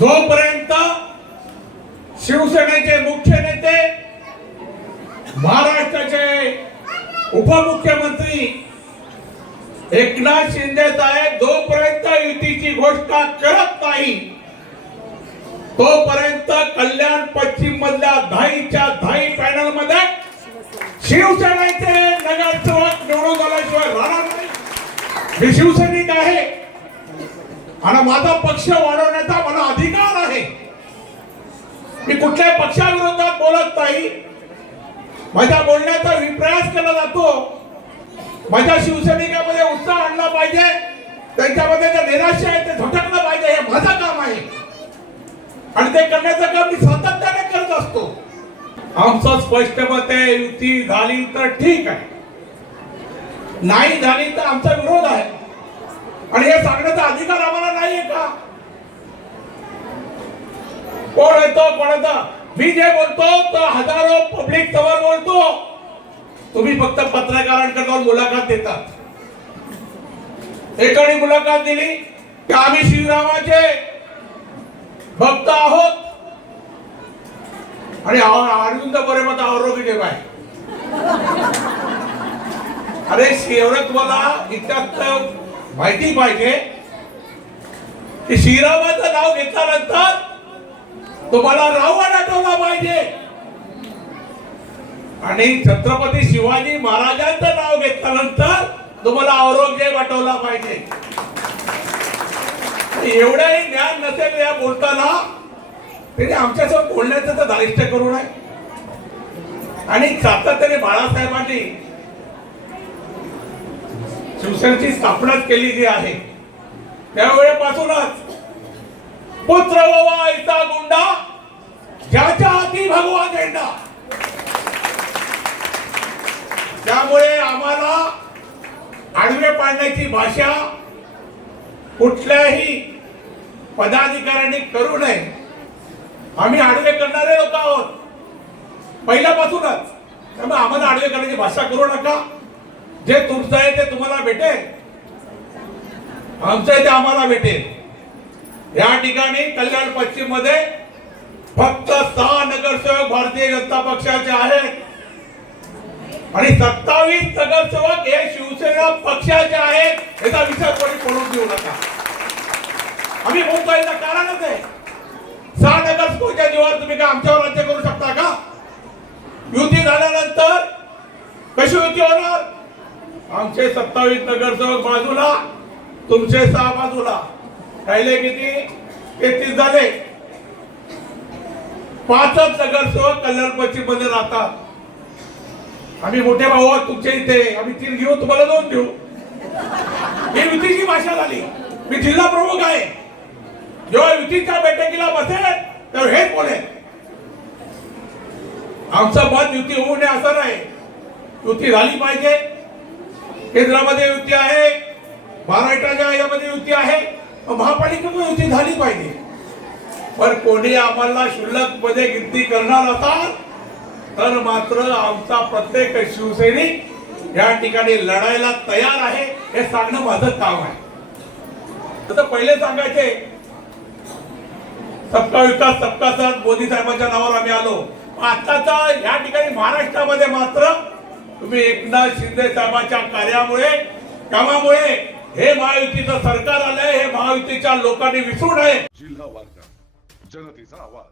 जोपर्यंत शिवसेनेचे मुख्य नेते महाराष्ट्राचे उपमुख्यमंत्री एकनाथ शिंदे साहेब जोपर्यंत युतीची घोषणा करत नाही तोपर्यंत कल्याण पश्चिम मधल्या 10 पॅनल मध्ये शिवसेनेचे नगरसेवक निवडून आल्याशिवाय राहणार नाही। मी शिवसैनिक आहे आणि माझा पक्ष वाढवण्याचा मला अधिकार आहे। मी कुठल्याही पक्षाविरोधात बोलत नाही। माझ्या बोलण्याचा विप्रयास केला जातो। माझ्या शिवसैनिकांमध्ये उत्साह आणला पाहिजे, त्यांच्यामध्ये जे निराशा आहे ते झटकलं पाहिजे, हे माझं काम आहे आणि ते करण्याचं काम मी सातत्याने करत असतो। आमचं स्पष्ट मत आहे, युती झाली तर ठीक आहे, नाही झाली तर आमचा विरोध आहे आणि हे सांगण्याचा अधिकार आम्हाला नाहीये का? कोण येतो कोणाचा मी जे बोलतो तो हजारो पब्लिक समोर बोलतो। तुम्ही फक्त पत्रकारांकडे मुलाखत देतात। एकाने मुलाखत दिली की आम्ही श्रीरामाचे भक्त आहोत आणि अरविंद बरोबर औरंगजेब आहे। अरे एवढं तुम्हाला इतकं माहिती पाहिजे की श्रीरामाचं नाव घेतल्यानंतर तुम्हाला रावण आठवला पाहिजे आणि छत्रपती शिवाजी महाराजांचं नाव घेतल्यानंतर तुम्हाला औरंगजेब आठवला पाहिजे। एवढंही ज्ञान नसेल या बोलताना तरी आमच्यासोबत बोलण्याचं तर धारिष्ट्य करू नये। आणि सातत्याने बाळासाहेबांनी शिवसेनेची स्थापनाच केली जी आहे त्यावेळेपासूनच पुत्र बाबा इचा गुंडा ज्याच्या हाती भगवा झेंडा। त्यामुळे आम्हाला आडवे पाडण्याची भाषा कुठल्याही पदाधिकाऱ्यांनी करू नये। आम्ही आडवे करणारे लोक आहोत पहिल्यापासूनच, त्यामुळे आम्हाला आडवे करण्याची भाषा करू नका। जे तुमचं आहे ते तुम्हाला भेटेल, आमचं आहे ते आम्हाला भेटेल। या ठिकाणी कल्याण पश्चिम मध्ये फक्त 6 नगरसेवक भारतीय जनता पक्षाचे आहेत आणि 27 नगरसेवक हे शिवसेना पक्षाचे आहेत। याचा विचार कोणी करून देऊ नका। आम्ही बोलतो याचं कारणच आहे 6 नगरसेवकांच्या जीवावर तुम्ही काय आमच्यावर राज्य करू शकता का? युती झाल्यानंतर कशी युती होणार? आमचे 27 नगरसेवक बाजूला, तुमचे 6 बाजूला, राहिले किती? 33 झाले। 5च नगरसेवक कल्याण पश्चिम मध्ये राहतात। आम्ही मोठे भाऊ आहोत तुमच्या इथे, आम्ही 3 घेऊ, तुम्हाला 2 देऊ। ही युतीची भाषा झाली। मी जिल्हा प्रमुख आहे, जेव्हा युतीच्या बैठकीला बसेल तेव्हा हेच बोलेल। आमचं मत युती होऊ नये असं नाही, युती झाली पाहिजे। केंद्रामध्ये युती आहे, महाराष्ट्राच्या यामध्ये युती आहे, महापालिकेमध्ये युती झाली पाहिजे। पण कोणी आम्हाला शुल्लक मध्ये गिनती करणार असाल तर मात्र आमचा प्रत्येक शिवसैनिक या ठिकाणी लढायला तयार आहे हे सांगणं माझं काम आहे। आता पहिले सांगायचे सबका विकास सबका साथ मोदी साहेबांच्या नावावर आम्ही आलो। आताचा या ठिकाणी महाराष्ट्रामध्ये मात्र तुम्ही एकनाथ शिंदे साहेबांच्या कार्यामुळे कामामुळे हे महायुतीचं सरकार आलंय, हे महायुतीच्या लोकांनी विसरू नये। जिल्हा वार्ता, जनतेचा आवाज।